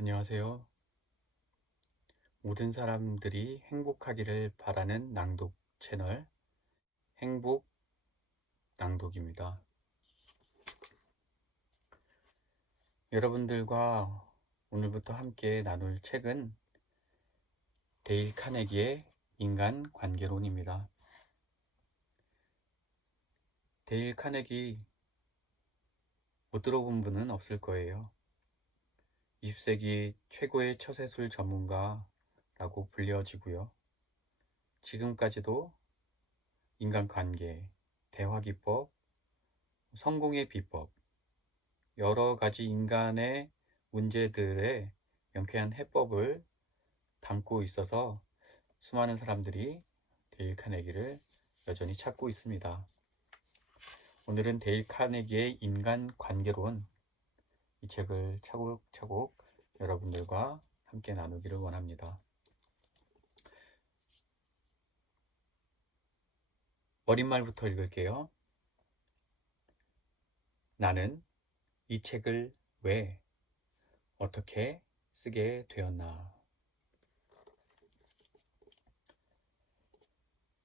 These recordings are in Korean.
안녕하세요. 모든 사람들이 행복하기를 바라는 낭독 채널 행복 낭독입니다. 여러분들과 오늘부터 함께 나눌 책은 데일 카네기의 인간 관계론입니다. 데일 카네기 못 들어본 분은 없을 거예요. 20세기 최고의 처세술 전문가라고 불려지고요. 지금까지도 인간관계, 대화기법, 성공의 비법, 여러 가지 인간의 문제들의 명쾌한 해법을 담고 있어서 수많은 사람들이 데일 카네기를 여전히 찾고 있습니다. 오늘은 데일 카네기의 인간 관계론, 이 책을 차곡차곡 여러분들과 함께 나누기를 원합니다. 어린말부터 읽을게요. 나는 이 책을 왜, 어떻게 쓰게 되었나?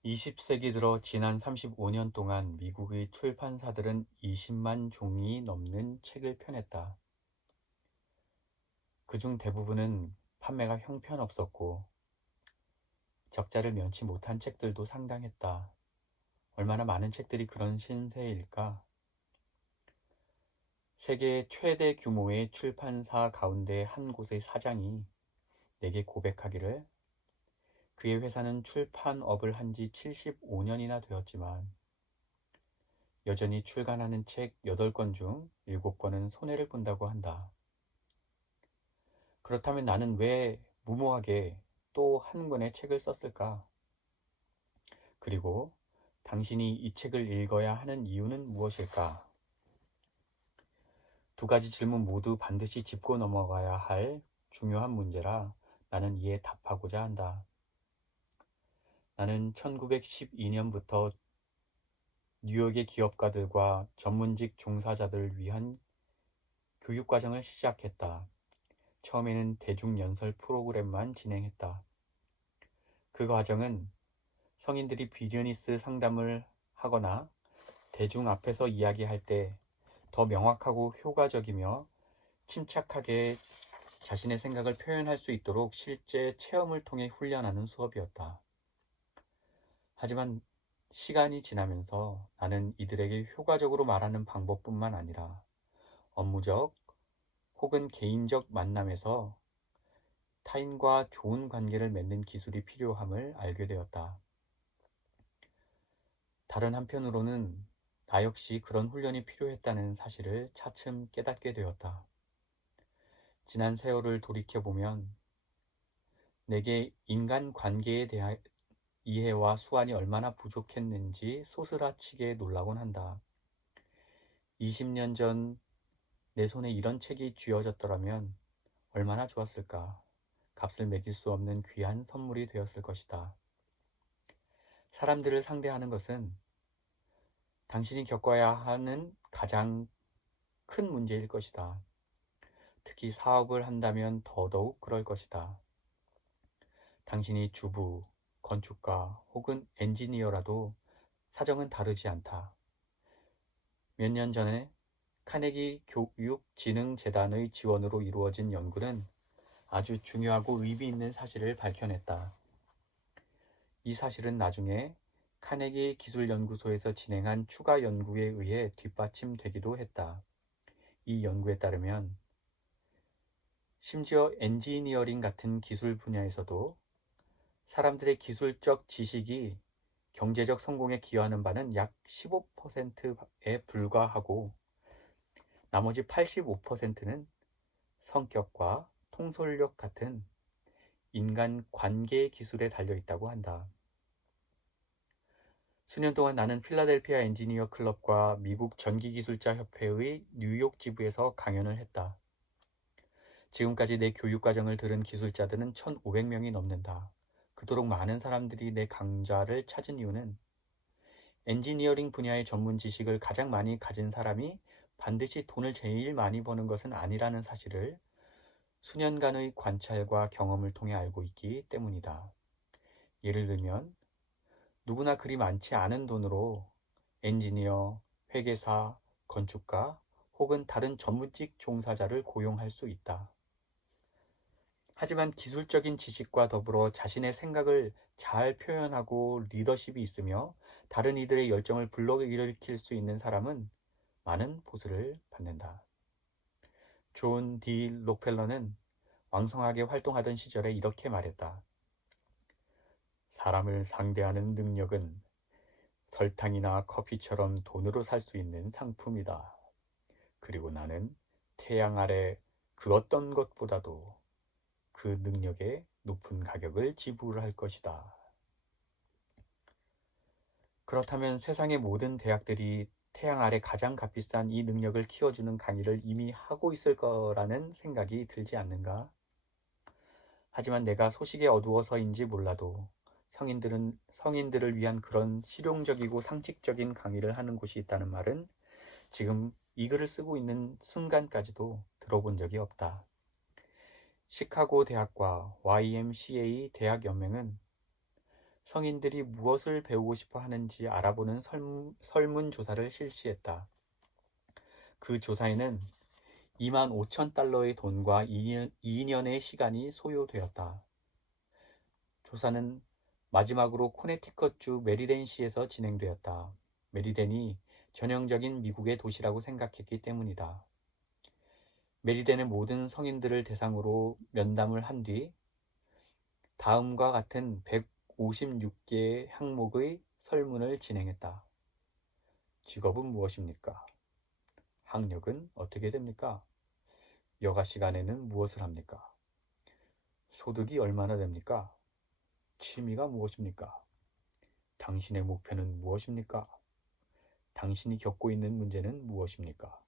20세기 들어 지난 35년 동안 미국의 출판사들은 20만 종이 넘는 책을 펴냈다. 그중 대부분은 판매가 형편없었고 적자를 면치 못한 책들도 상당했다. 얼마나 많은 책들이 그런 신세일까? 세계 최대 규모의 출판사 가운데 한 곳의 사장이 내게 고백하기를 그의 회사는 출판업을 한 지 75년이나 되었지만 여전히 출간하는 책 8권 중 7권은 손해를 본다고 한다. 그렇다면 나는 왜 무모하게 또 한 권의 책을 썼을까? 그리고 당신이 이 책을 읽어야 하는 이유는 무엇일까? 두 가지 질문 모두 반드시 짚고 넘어가야 할 중요한 문제라 나는 이에 답하고자 한다. 나는 1912년부터 뉴욕의 기업가들과 전문직 종사자들을 위한 교육과정을 시작했다. 처음에는 대중연설 프로그램만 진행했다. 그 과정은 성인들이 비즈니스 상담을 하거나 대중 앞에서 이야기할 때 더 명확하고 효과적이며 침착하게 자신의 생각을 표현할 수 있도록 실제 체험을 통해 훈련하는 수업이었다. 하지만 시간이 지나면서 나는 이들에게 효과적으로 말하는 방법뿐만 아니라 업무적 혹은 개인적 만남에서 타인과 좋은 관계를 맺는 기술이 필요함을 알게 되었다. 다른 한편으로는 나 역시 그런 훈련이 필요했다는 사실을 차츰 깨닫게 되었다. 지난 세월을 돌이켜보면 내게 인간 관계에 대한 이해와 수완이 얼마나 부족했는지 소스라치게 놀라곤 한다. 20년 전 내 손에 이런 책이 쥐어졌더라면 얼마나 좋았을까. 값을 매길 수 없는 귀한 선물이 되었을 것이다. 사람들을 상대하는 것은 당신이 겪어야 하는 가장 큰 문제일 것이다. 특히 사업을 한다면 더더욱 그럴 것이다. 당신이 주부, 건축가 혹은 엔지니어라도 사정은 다르지 않다. 몇 년 전에 카네기 교육진흥재단의 지원으로 이루어진 연구는 아주 중요하고 의미 있는 사실을 밝혀냈다. 이 사실은 나중에 카네기 기술연구소에서 진행한 추가 연구에 의해 뒷받침되기도 했다. 이 연구에 따르면 심지어 엔지니어링 같은 기술 분야에서도 사람들의 기술적 지식이 경제적 성공에 기여하는 바는 약 15%에 불과하고 나머지 85%는 성격과 통솔력 같은 인간 관계 기술에 달려 있다고 한다. 수년 동안 나는 필라델피아 엔지니어 클럽과 미국 전기기술자 협회의 뉴욕 지부에서 강연을 했다. 지금까지 내 교육과정을 들은 기술자들은 1,500명이 넘는다. 그토록 많은 사람들이 내 강좌를 찾은 이유는 엔지니어링 분야의 전문 지식을 가장 많이 가진 사람이 반드시 돈을 제일 많이 버는 것은 아니라는 사실을 수년간의 관찰과 경험을 통해 알고 있기 때문이다. 예를 들면 누구나 그리 많지 않은 돈으로 엔지니어, 회계사, 건축가 혹은 다른 전문직 종사자를 고용할 수 있다. 하지만 기술적인 지식과 더불어 자신의 생각을 잘 표현하고 리더십이 있으며 다른 이들의 열정을 불러일으킬 수 있는 사람은 많은 보수를 받는다. 존 디 록펠러는 왕성하게 활동하던 시절에 이렇게 말했다. 사람을 상대하는 능력은 설탕이나 커피처럼 돈으로 살 수 있는 상품이다. 그리고 나는 태양 아래 그 어떤 것보다도 그 능력에 높은 가격을 지불할 것이다. 그렇다면 세상의 모든 대학들이 태양 아래 가장 값비싼 이 능력을 키워주는 강의를 이미 하고 있을 거라는 생각이 들지 않는가? 하지만 내가 소식이 어두워서인지 몰라도 성인들을 위한 그런 실용적이고 상식적인 강의를 하는 곳이 있다는 말은 지금 이 글을 쓰고 있는 순간까지도 들어본 적이 없다. 시카고 대학과 YMCA 대학 연맹은 성인들이 무엇을 배우고 싶어 하는지 알아보는 설문조사를 실시했다. 그 조사에는 25,000달러의 돈과 2년의 시간이 소요되었다. 조사는 마지막으로 코네티컷주 메리덴시에서 진행되었다. 메리덴이 전형적인 미국의 도시라고 생각했기 때문이다. 메리덴의 모든 성인들을 대상으로 면담을 한 뒤 다음과 같은 156개의 항목의 설문을 진행했다. 직업은 무엇입니까? 학력은 어떻게 됩니까? 여가 시간에는 무엇을 합니까? 소득이 얼마나 됩니까? 취미가 무엇입니까? 당신의 목표는 무엇입니까? 당신이 겪고 있는 문제는 무엇입니까?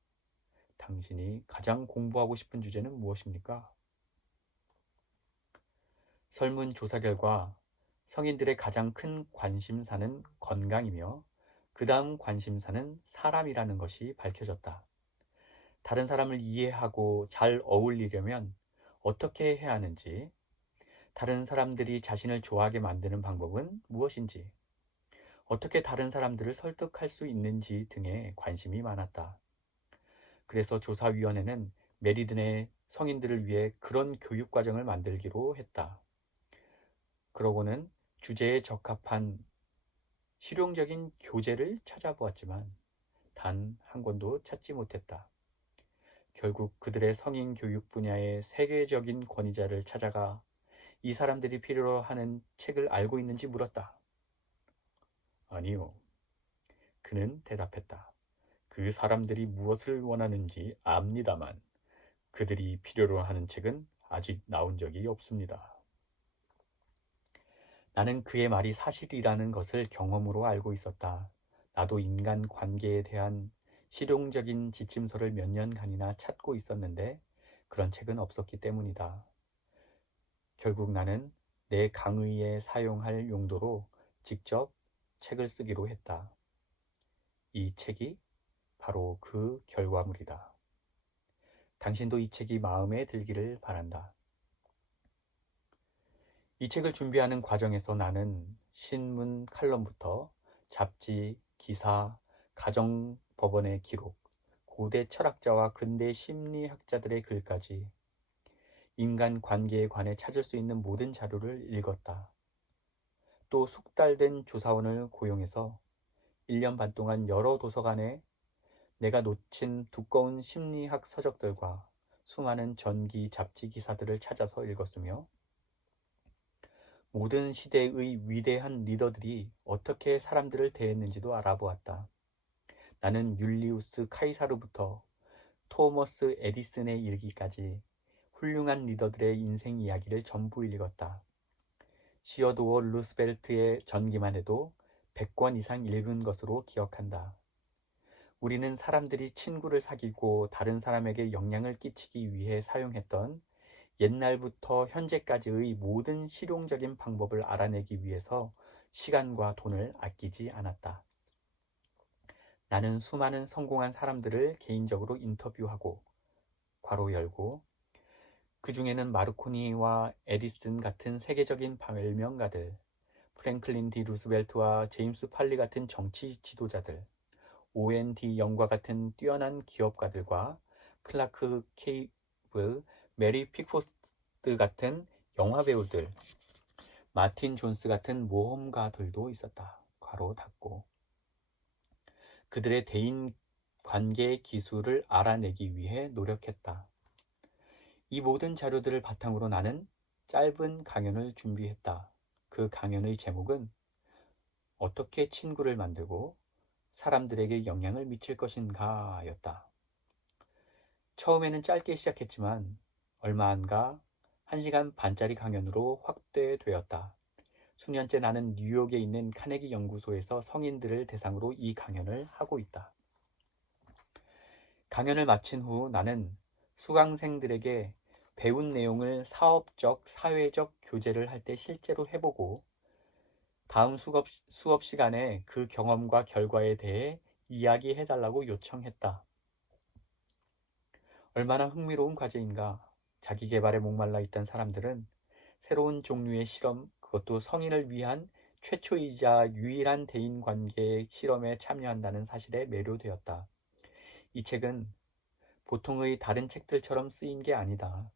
당신이 가장 공부하고 싶은 주제는 무엇입니까? 설문조사 결과 성인들의 가장 큰 관심사는 건강이며 그 다음 관심사는 사람이라는 것이 밝혀졌다. 다른 사람을 이해하고 잘 어울리려면 어떻게 해야 하는지, 다른 사람들이 자신을 좋아하게 만드는 방법은 무엇인지, 어떻게 다른 사람들을 설득할 수 있는지 등에 관심이 많았다. 그래서 조사위원회는 메리든의 성인들을 위해 그런 교육과정을 만들기로 했다. 그러고는 주제에 적합한 실용적인 교재를 찾아보았지만 단 한 권도 찾지 못했다. 결국 그들의 성인 교육 분야의 세계적인 권위자를 찾아가 이 사람들이 필요로 하는 책을 알고 있는지 물었다. 아니요. 그는 대답했다. 그 사람들이 무엇을 원하는지 압니다만 그들이 필요로 하는 책은 아직 나온 적이 없습니다. 나는 그의 말이 사실이라는 것을 경험으로 알고 있었다. 나도 인간 관계에 대한 실용적인 지침서를 몇 년간이나 찾고 있었는데 그런 책은 없었기 때문이다. 결국 나는 내 강의에 사용할 용도로 직접 책을 쓰기로 했다. 이 책이 바로 그 결과물이다. 당신도 이 책이 마음에 들기를 바란다. 이 책을 준비하는 과정에서 나는 신문 칼럼부터 잡지, 기사, 가정법원의 기록, 고대 철학자와 근대 심리학자들의 글까지 인간 관계에 관해 찾을 수 있는 모든 자료를 읽었다. 또 숙달된 조사원을 고용해서 1년 반 동안 여러 도서관에 내가 놓친 두꺼운 심리학 서적들과 수많은 전기 잡지 기사들을 찾아서 읽었으며 모든 시대의 위대한 리더들이 어떻게 사람들을 대했는지도 알아보았다. 나는 율리우스 카이사르부터 토머스 에디슨에 이르기까지 훌륭한 리더들의 인생 이야기를 전부 읽었다. 시어도어 루스벨트의 전기만 해도 100권 이상 읽은 것으로 기억한다. 우리는 사람들이 친구를 사귀고 다른 사람에게 영향을 끼치기 위해 사용했던 옛날부터 현재까지의 모든 실용적인 방법을 알아내기 위해서 시간과 돈을 아끼지 않았다. 나는 수많은 성공한 사람들을 개인적으로 인터뷰하고 괄호 열고 그 중에는 마르코니와 에디슨 같은 세계적인 발명가들, 프랭클린 디 루스벨트와 제임스 팔리 같은 정치 지도자들, O&D 영과 같은 뛰어난 기업가들과 클라크 케이블, 메리 픽포스트 같은 영화배우들, 마틴 존스 같은 모험가들도 있었다. 괄호 닫고. 그들의 대인 관계의 기술을 알아내기 위해 노력했다. 이 모든 자료들을 바탕으로 나는 짧은 강연을 준비했다. 그 강연의 제목은 어떻게 친구를 만들고 사람들에게 영향을 미칠 것인가 였다. 처음에는 짧게 시작했지만 얼마 안 가 1시간 반짜리 강연으로 확대되었다. 수년째 나는 뉴욕에 있는 카네기 연구소에서 성인들을 대상으로 이 강연을 하고 있다. 강연을 마친 후 나는 수강생들에게 배운 내용을 사업적, 사회적 교제를 할 때 실제로 해보고 다음 수업 시간에 그 경험과 결과에 대해 이야기해달라고 요청했다. 얼마나 흥미로운 과제인가. 자기 개발에 목말라 있던 사람들은 새로운 종류의 실험, 그것도 성인을 위한 최초이자 유일한 대인관계 실험에 참여한다는 사실에 매료되었다. 이 책은 보통의 다른 책들처럼 쓰인 게 아니다.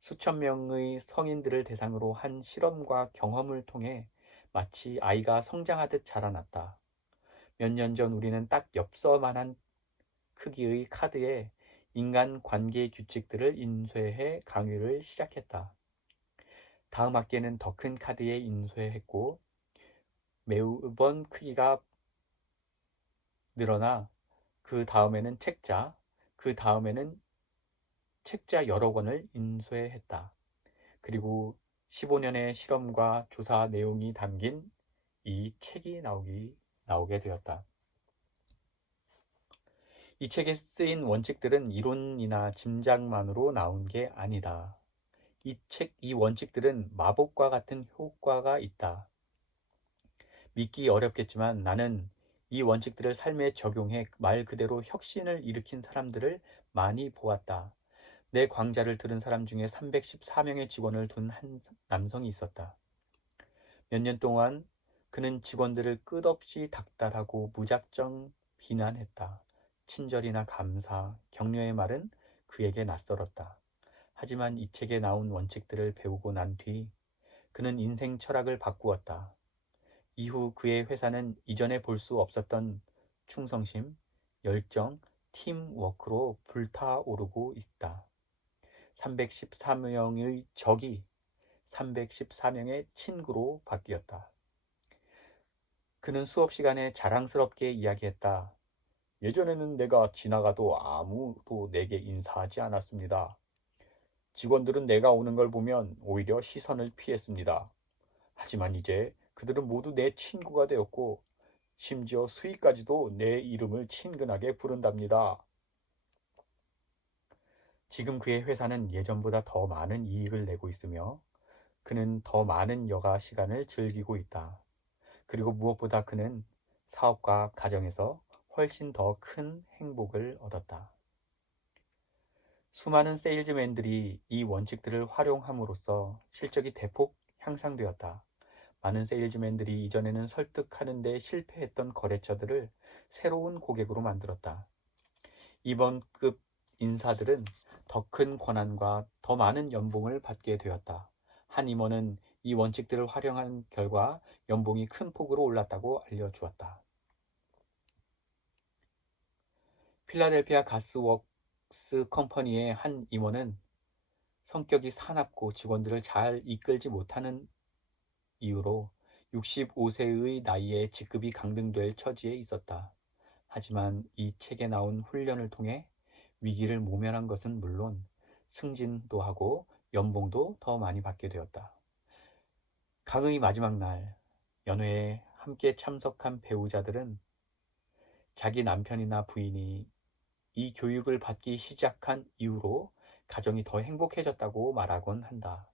수천 명의 성인들을 대상으로 한 실험과 경험을 통해 마치 아이가 성장하듯 자라났다. 몇 년 전 우리는 딱 엽서만한 크기의 카드에 인간 관계 규칙들을 인쇄해 강의를 시작했다. 다음 학기에는 더 큰 카드에 인쇄했고 매번 크기가 늘어나 그 다음에는 책자, 그 다음에는 책자 여러 권을 인쇄했다. 그리고 15년의 실험과 조사 내용이 담긴 이 책이 나오게 되었다. 이 책에 쓰인 원칙들은 이론이나 짐작만으로 나온 게 아니다. 이 원칙들은 마법과 같은 효과가 있다. 믿기 어렵겠지만 나는 이 원칙들을 삶에 적용해 말 그대로 혁신을 일으킨 사람들을 많이 보았다. 내 강좌를 들은 사람 중에 314명의 직원을 둔 한 남성이 있었다. 몇 년 동안 그는 직원들을 끝없이 닥달하고 무작정 비난했다. 친절이나 감사, 격려의 말은 그에게 낯설었다. 하지만 이 책에 나온 원칙들을 배우고 난 뒤 그는 인생 철학을 바꾸었다. 이후 그의 회사는 이전에 볼 수 없었던 충성심, 열정, 팀워크로 불타오르고 있다. 314명의 적이 314명의 친구로 바뀌었다. 그는 수업 시간에 자랑스럽게 이야기했다. 예전에는 내가 지나가도 아무도 내게 인사하지 않았습니다. 직원들은 내가 오는 걸 보면 오히려 시선을 피했습니다. 하지만 이제 그들은 모두 내 친구가 되었고 심지어 수위까지도 내 이름을 친근하게 부른답니다. 지금 그의 회사는 예전보다 더 많은 이익을 내고 있으며 그는 더 많은 여가 시간을 즐기고 있다. 그리고 무엇보다 그는 사업과 가정에서 훨씬 더 큰 행복을 얻었다. 수많은 세일즈맨들이 이 원칙들을 활용함으로써 실적이 대폭 향상되었다. 많은 세일즈맨들이 이전에는 설득하는 데 실패했던 거래처들을 새로운 고객으로 만들었다. 이번급 인사들은 더 큰 권한과 더 많은 연봉을 받게 되었다. 한 임원은 이 원칙들을 활용한 결과 연봉이 큰 폭으로 올랐다고 알려주었다. 필라델피아 가스웍스 컴퍼니의 한 임원은 성격이 사납고 직원들을 잘 이끌지 못하는 이유로 65세의 나이에 직급이 강등될 처지에 있었다. 하지만 이 책에 나온 훈련을 통해 위기를 모면한 것은 물론 승진도 하고 연봉도 더 많이 받게 되었다. 강의 마지막 날 연회에 함께 참석한 배우자들은 자기 남편이나 부인이 이 교육을 받기 시작한 이후로 가정이 더 행복해졌다고 말하곤 한다.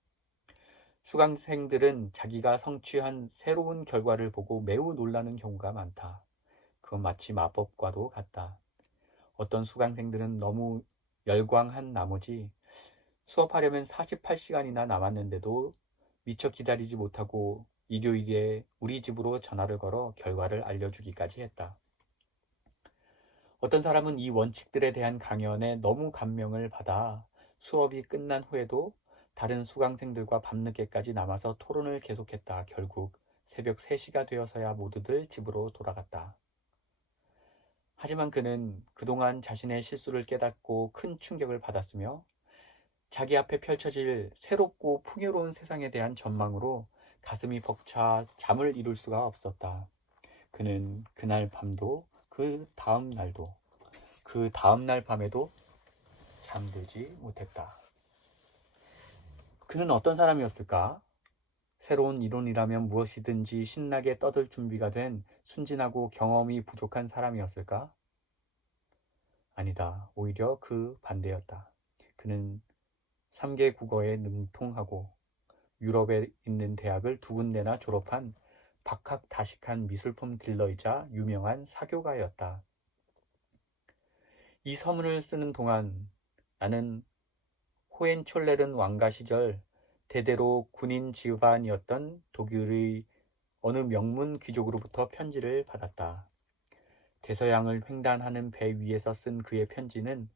수강생들은 자기가 성취한 새로운 결과를 보고 매우 놀라는 경우가 많다. 그건 마치 마법과도 같다. 어떤 수강생들은 너무 열광한 나머지 수업하려면 48시간이나 남았는데도 미처 기다리지 못하고 일요일에 우리 집으로 전화를 걸어 결과를 알려주기까지 했다. 어떤 사람은 이 원칙들에 대한 강연에 너무 감명을 받아 수업이 끝난 후에도 다른 수강생들과 밤늦게까지 남아서 토론을 계속했다. 결국 새벽 3시가 되어서야 모두들 집으로 돌아갔다. 하지만 그는 그동안 자신의 실수를 깨닫고 큰 충격을 받았으며 자기 앞에 펼쳐질 새롭고 풍요로운 세상에 대한 전망으로 가슴이 벅차 잠을 이룰 수가 없었다. 그는 그날 밤도 그 다음 날도 그 다음 날 밤에도 잠들지 못했다. 그는 어떤 사람이었을까? 새로운 이론이라면 무엇이든지 신나게 떠들 준비가 된 순진하고 경험이 부족한 사람이었을까? 아니다. 오히려 그 반대였다. 그는 3개 국어에 능통하고 유럽에 있는 대학을 2군데나 졸업한 박학다식한 미술품 딜러이자 유명한 사교가였다. 이 서문을 쓰는 동안 나는 호헨촐레른 왕가 시절 대대로 군인 집안이었던 독일의 어느 명문 귀족으로부터 편지를 받았다. 대서양을 횡단하는 배 위에서 쓴 그의 편지는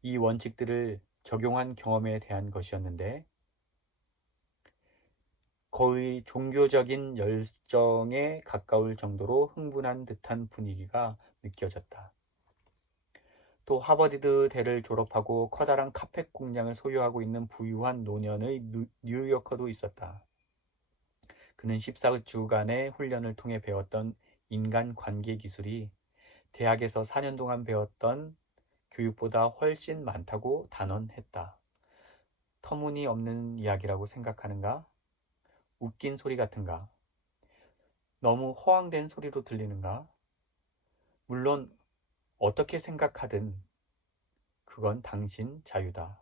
이 원칙들을 적용한 경험에 대한 것이었는데 거의 종교적인 열정에 가까울 정도로 흥분한 듯한 분위기가 느껴졌다. 또 하버드대를 졸업하고 커다란 카펫 공장을 소유하고 있는 부유한 노년의 뉴요커도 있었다. 그는 14주간의 훈련을 통해 배웠던 인간관계 기술이 대학에서 4년 동안 배웠던 교육보다 훨씬 많다고 단언했다. 터무니없는 이야기라고 생각하는가? 웃긴 소리 같은가? 너무 허황된 소리로 들리는가? 물론 어떻게 생각하든 그건 당신 자유다.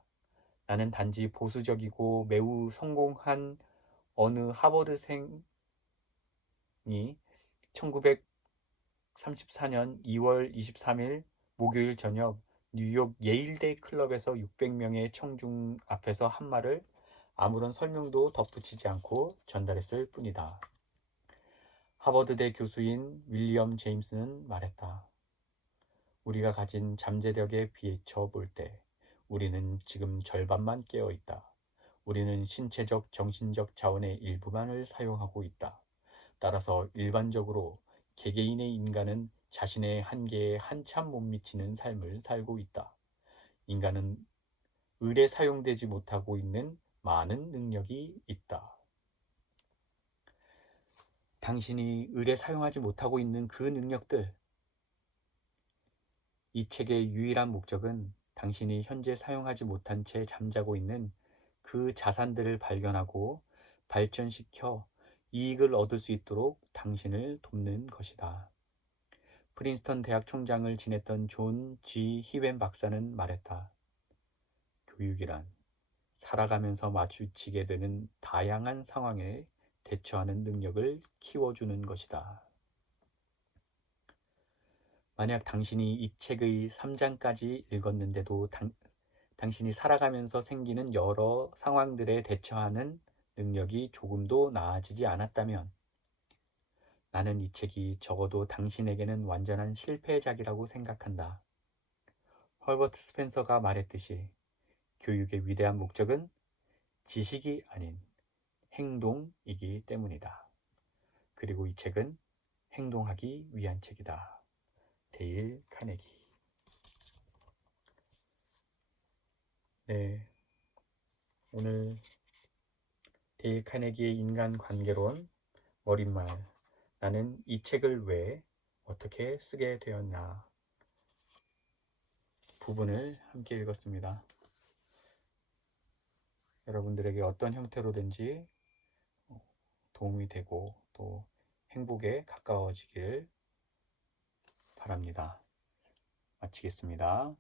나는 단지 보수적이고 매우 성공한 어느 하버드생이 1934년 2월 23일 목요일 저녁 뉴욕 예일대 클럽에서 600명의 청중 앞에서 한 말을 아무런 설명도 덧붙이지 않고 전달했을 뿐이다. 하버드대 교수인 윌리엄 제임스는 말했다. 우리가 가진 잠재력에 비춰 볼 때 우리는 지금 절반만 깨어 있다. 우리는 신체적, 정신적 자원의 일부만을 사용하고 있다. 따라서 일반적으로 개개인의 인간은 자신의 한계에 한참 못 미치는 삶을 살고 있다. 인간은 을에 사용되지 못하고 있는 많은 능력이 있다. 당신이 을에 사용하지 못하고 있는 그 능력들, 이 책의 유일한 목적은 당신이 현재 사용하지 못한 채 잠자고 있는 그 자산들을 발견하고 발전시켜 이익을 얻을 수 있도록 당신을 돕는 것이다. 프린스턴 대학 총장을 지냈던 존 G. 히웬 박사는 말했다. 교육이란 살아가면서 마주치게 되는 다양한 상황에 대처하는 능력을 키워주는 것이다. 만약 당신이 이 책의 3장까지 읽었는데도 당신이 살아가면서 생기는 여러 상황들에 대처하는 능력이 조금도 나아지지 않았다면 나는 이 책이 적어도 당신에게는 완전한 실패작이라고 생각한다. 헐버트 스펜서가 말했듯이 교육의 위대한 목적은 지식이 아닌 행동이기 때문이다. 그리고 이 책은 행동하기 위한 책이다. 데일 카네기. 네, 오늘 데일 카네기의 인간관계론 머릿말, 나는 이 책을 왜 어떻게 쓰게 되었나 부분을 함께 읽었습니다. 여러분들에게 어떤 형태로든지 도움이 되고 또 행복에 가까워지길 바랍니다. 마치겠습니다.